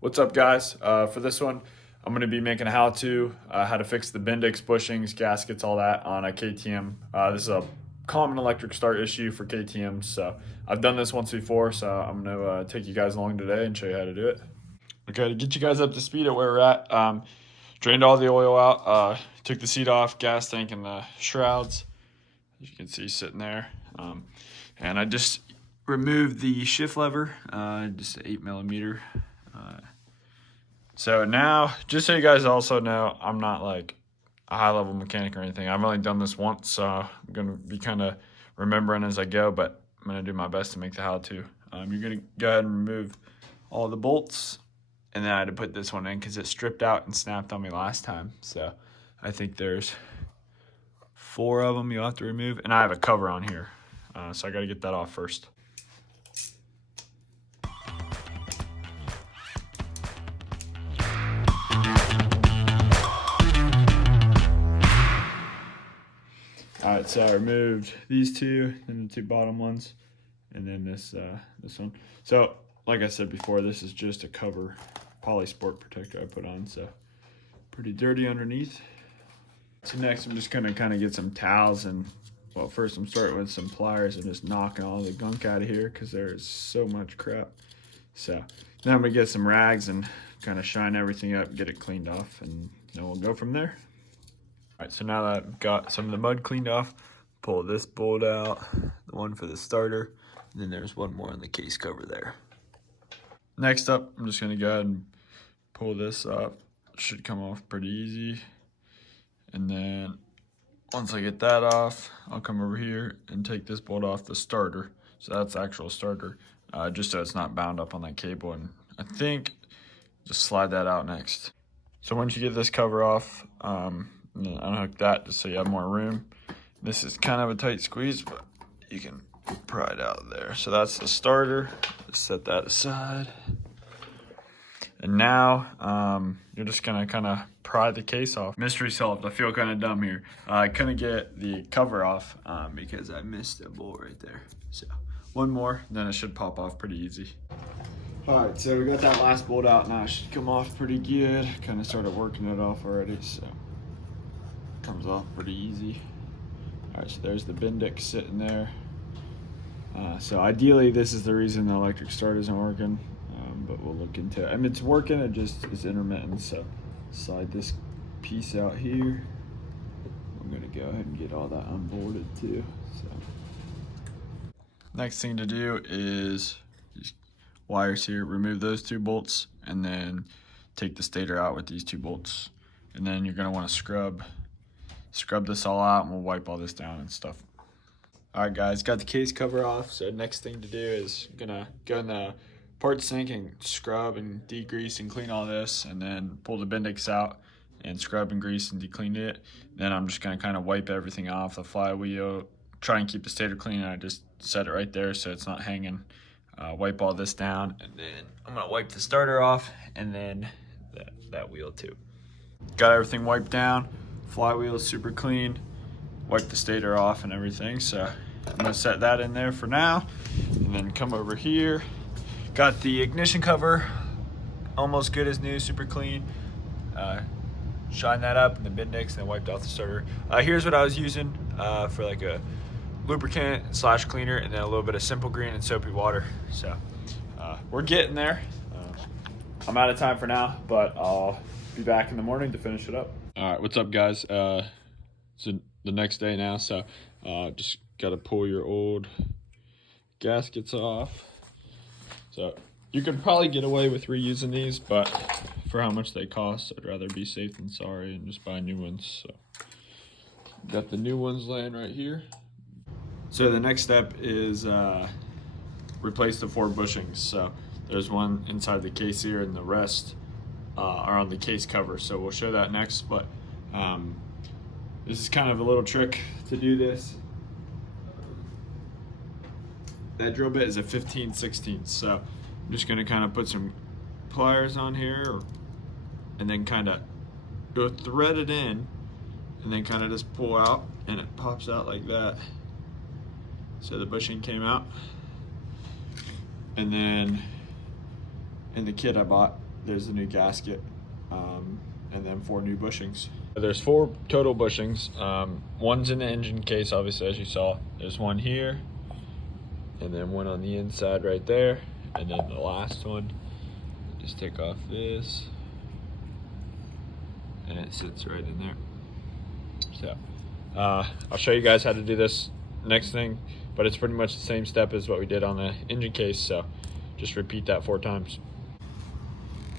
What's up, guys? For this one, I'm going to be making a how-to, how to fix the Bendix bushings, gaskets, all that on a KTM. This is a common electric start issue for KTMs, so I've done this once before, so I'm going to take you guys along today and show you how to do it. Okay, to get you guys up to speed at where we're at, drained all the oil out, took the seat off, gas tank, and the shrouds, as you can see sitting there, and I just removed the shift lever, just an 8mm. So now, just so you guys also know, I'm not like a high-level mechanic or anything. I've only done this once, so I'm going to be kind of remembering as I go, but I'm going to do my best to make the how-to. You're going to go ahead and remove all the bolts, and then I had to put this one in because it stripped out and snapped on me last time. So I think there's 4 of them you'll have to remove, and I have a cover on here, so I got to get that off first. All right, so I removed these two, and the 2 bottom ones, and then this one. So, like I said before, this is just a cover poly sport protector I put on, so pretty dirty underneath. So next, I'm just gonna kind of get some towels, and well, first I'm starting with some pliers and just knocking all the gunk out of here because there's so much crap. So now I'm gonna get some rags and kind of shine everything up, get it cleaned off, and then we'll go from there. All right, so now that I've got some of the mud cleaned off, pull this bolt out, the one for the starter, and then there's one more on the case cover there. Next up, I'm just gonna go ahead and pull this up. It should come off pretty easy. And then once I get that off, I'll come over here and take this bolt off the starter. So that's the actual starter, just so it's not bound up on that cable. And I think just slide that out next. So once you get this cover off, and then unhook that just so you have more room. This is kind of a tight squeeze, but you can pry it out there. So that's the starter. Let's set that aside. And now you're just gonna kind of pry the case off. Mystery solved. I feel kind of dumb here. I couldn't get the cover off because I missed a bolt right there. So one more, then it should pop off pretty easy. All right, so we got that last bolt out. Now it should come off pretty good. Kind of started working it off already, so comes off pretty easy. All right, so there's the Bendix sitting there. So ideally, this is the reason the electric start isn't working, but we'll look into it. I mean, it's working, it just is intermittent. So slide this piece out here. I'm gonna go ahead and get all that unbolted too. So next thing to do is these wires here, remove those 2 bolts, and then take the stator out with these 2 bolts. And then you're gonna wanna scrub this all out, and we'll wipe all this down and stuff. All right, guys, got the case cover off. So next thing to do is gonna go in the parts sink and scrub and degrease and clean all this, and then pull the Bendix out and scrub and grease and de-clean it. Then I'm just gonna kind of wipe everything off the flywheel, try and keep the stator clean. I just set it right there so it's not hanging. Wipe all this down, and then I'm gonna wipe the starter off, and then that wheel too. Got everything wiped down. Flywheel is super clean. Wipe the stator off and everything. So I'm gonna set that in there for now, and then come over here. Got the ignition cover, almost good as new, super clean. Shine that up in the Bendix, and then wiped off the starter. Here's what I was using for like a lubricant / cleaner, and then a little bit of Simple Green and soapy water. So we're getting there. I'm out of time for now, but I'll be back in the morning to finish it up. All right, what's up, guys? It's the next day now, so just got to pull your old gaskets off. So you could probably get away with reusing these, but for how much they cost, I'd rather be safe than sorry and just buy new ones. So got the new ones laying right here. So the next step is replace the 4 bushings. So there's one inside the case here, and the rest are on the case cover. So we'll show that next, but this is kind of a little trick to do this. That drill bit is a 15/16, so I'm just gonna kind of put some pliers on here, and then kind of go thread it in, and then kind of just pull out, and it pops out like that. So the bushing came out. And then in the kit I bought, there's the new gasket, and then 4 new bushings. There's 4 total bushings. One's in the engine case, obviously, as you saw. There's one here, and then one on the inside right there, and then the last one. Just take off this, and it sits right in there. So I'll show you guys how to do this next thing, but it's pretty much the same step as what we did on the engine case, so just repeat that 4 times.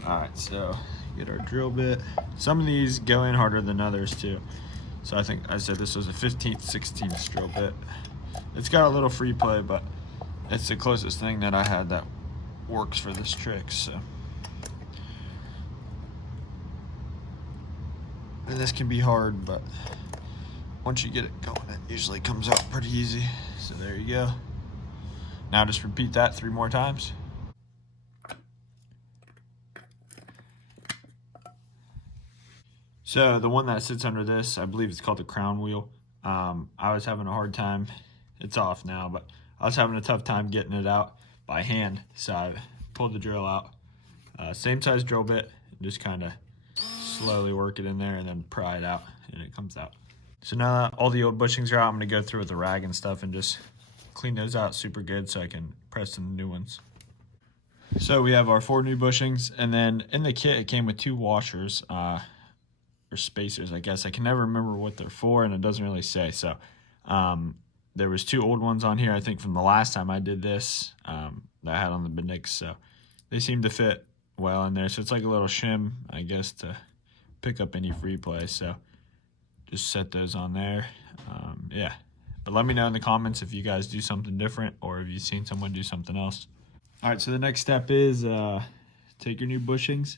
Alright, so get our drill bit. Some of these go in harder than others too, so I think I said this was a 15th 16th drill bit. It's got a little free play, but it's the closest thing that I had that works for this trick. So, and this can be hard, but once you get it going, it usually comes out pretty easy. So there you go. Now just repeat that 3 more times. So the one that sits under this, I believe it's called the crown wheel. I was having a hard time. It's off now, but I was having a tough time getting it out by hand. So I pulled the drill out. Same size drill bit, just kind of slowly work it in there and then pry it out, and it comes out. So now that all the old bushings are out, I'm gonna go through with the rag and stuff and just clean those out super good so I can press in the new ones. So we have our 4 new bushings, and then in the kit it came with 2 washers, or spacers, I guess. I can never remember what they're for, and it doesn't really say. So there was 2 old ones on here, I think from the last time I did this, that I had on the Bendix, so they seem to fit well in there. So it's like a little shim, I guess, to pick up any free play. So just set those on there. Yeah, but let me know in the comments if you guys do something different or if you've seen someone do something else. All right, so the next step is take your new bushings,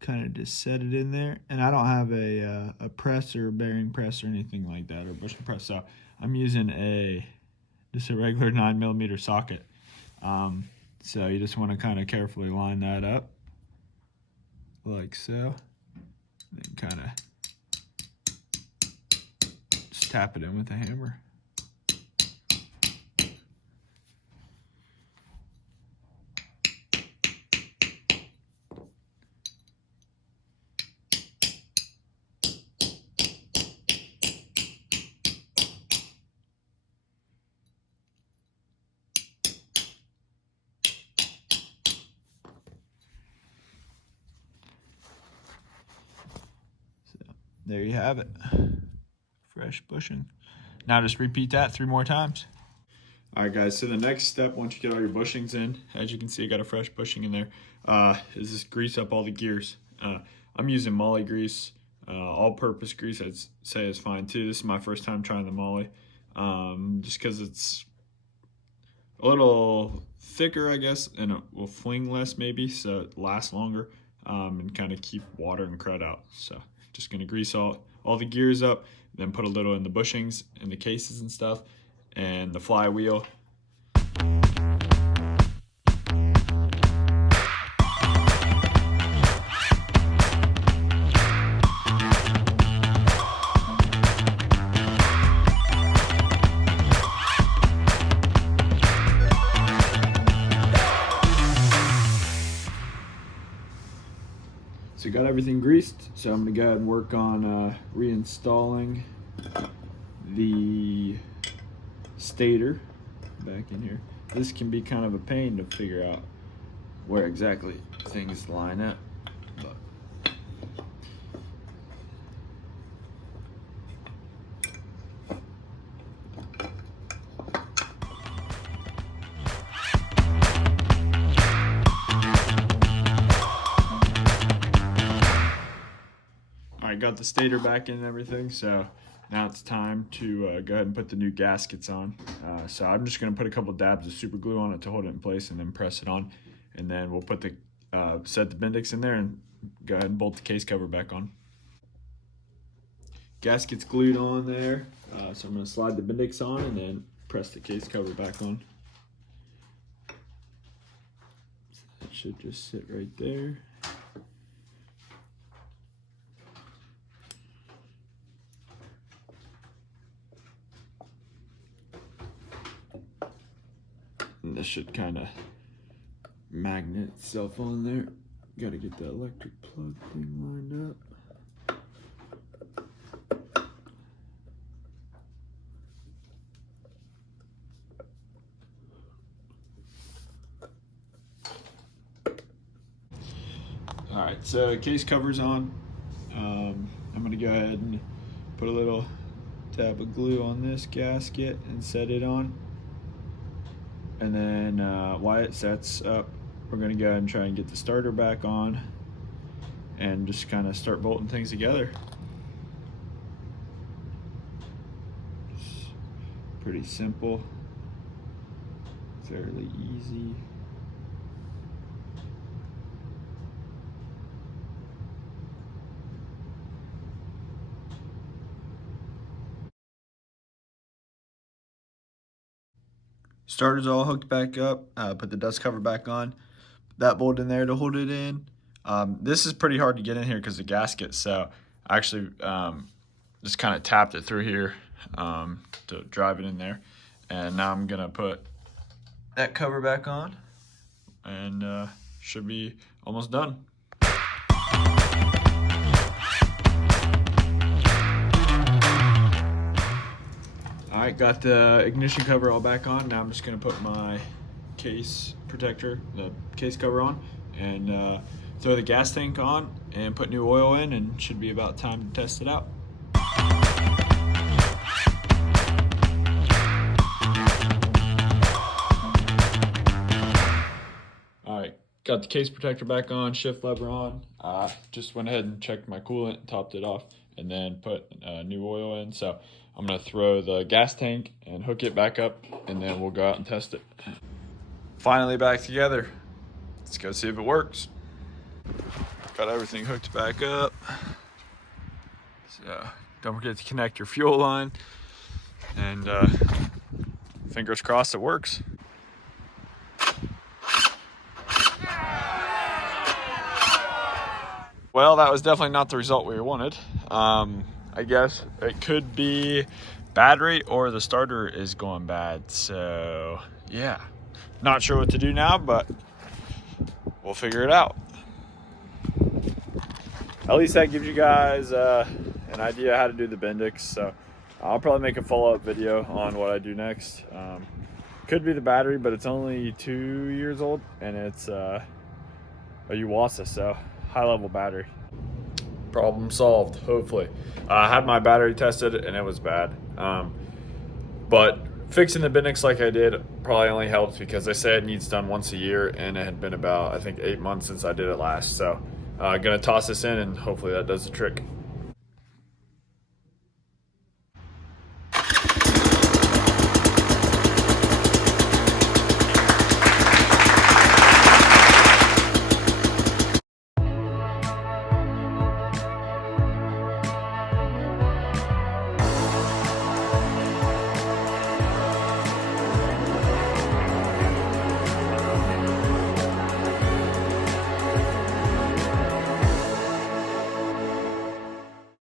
kind of just set it in there. And I don't have a press or bearing press or anything like that, or bushing press, so I'm using just a regular 9mm socket. So you just want to kind of carefully line that up like so, then kind of just tap it in with a hammer. There you have it, fresh bushing. Now just repeat that 3 more times. All right, guys, so the next step, once you get all your bushings in, as you can see, I got a fresh bushing in there, is just grease up all the gears. I'm using Molly grease, all-purpose grease, I'd say is fine too. This is my first time trying the Molly, just because it's a little thicker, I guess, and it will fling less maybe, so it lasts longer, and kind of keep water and crud out. So just gonna grease all the gears up, then put a little in the bushings and the cases and stuff, and the flywheel. So got everything greased, so I'm gonna go ahead and work on reinstalling the stator back in here. This can be kind of a pain to figure out where exactly things line up, but I got the stator back in and everything, so now it's time to go ahead and put the new gaskets on. So I'm just going to put a couple dabs of super glue on it to hold it in place and then press it on. And then we'll put set the Bendix in there and go ahead and bolt the case cover back on. Gasket's glued on there, so I'm going to slide the Bendix on and then press the case cover back on. So that should just sit right there. And this should kind of magnet itself on there Got to get the electric plug thing lined up. All right, so case cover's on. I'm gonna go ahead and put a little dab of glue on this gasket and set it on. And then while it sets up, we're gonna go ahead and try and get the starter back on and just kind of start bolting things together. It's pretty simple, fairly easy. Starter's all hooked back up. Put the dust cover back on. That bolt in there to hold it in. This is pretty hard to get in here because of the gasket, so I actually just kind of tapped it through here to drive it in there. And now I'm gonna put that cover back on, and should be almost done. All right, got the ignition cover all back on. Now I'm just gonna put my case protector, the case cover on, and throw the gas tank on and put new oil in, and should be about time to test it out. All right, got the case protector back on, shift lever on. Just went ahead and checked my coolant, topped it off, and then put new oil in. So I'm gonna throw the gas tank and hook it back up, and then we'll go out and test it. Finally back together. Let's go see if it works. Got everything hooked back up. So don't forget to connect your fuel line, and fingers crossed it works. Well, that was definitely not the result we wanted. I guess it could be battery or the starter is going bad. So yeah, not sure what to do now, but we'll figure it out. At least that gives you guys an idea how to do the Bendix. So I'll probably make a follow-up video on what I do next. Could be the battery, but it's only 2 years old, and it's a Yuasa, so high-level battery. Problem solved, hopefully. I had my battery tested and it was bad. But fixing the Bendix like I did probably only helps because they say it needs done once a year, and it had been about, I think, 8 months since I did it last. So gonna toss this in and hopefully that does the trick.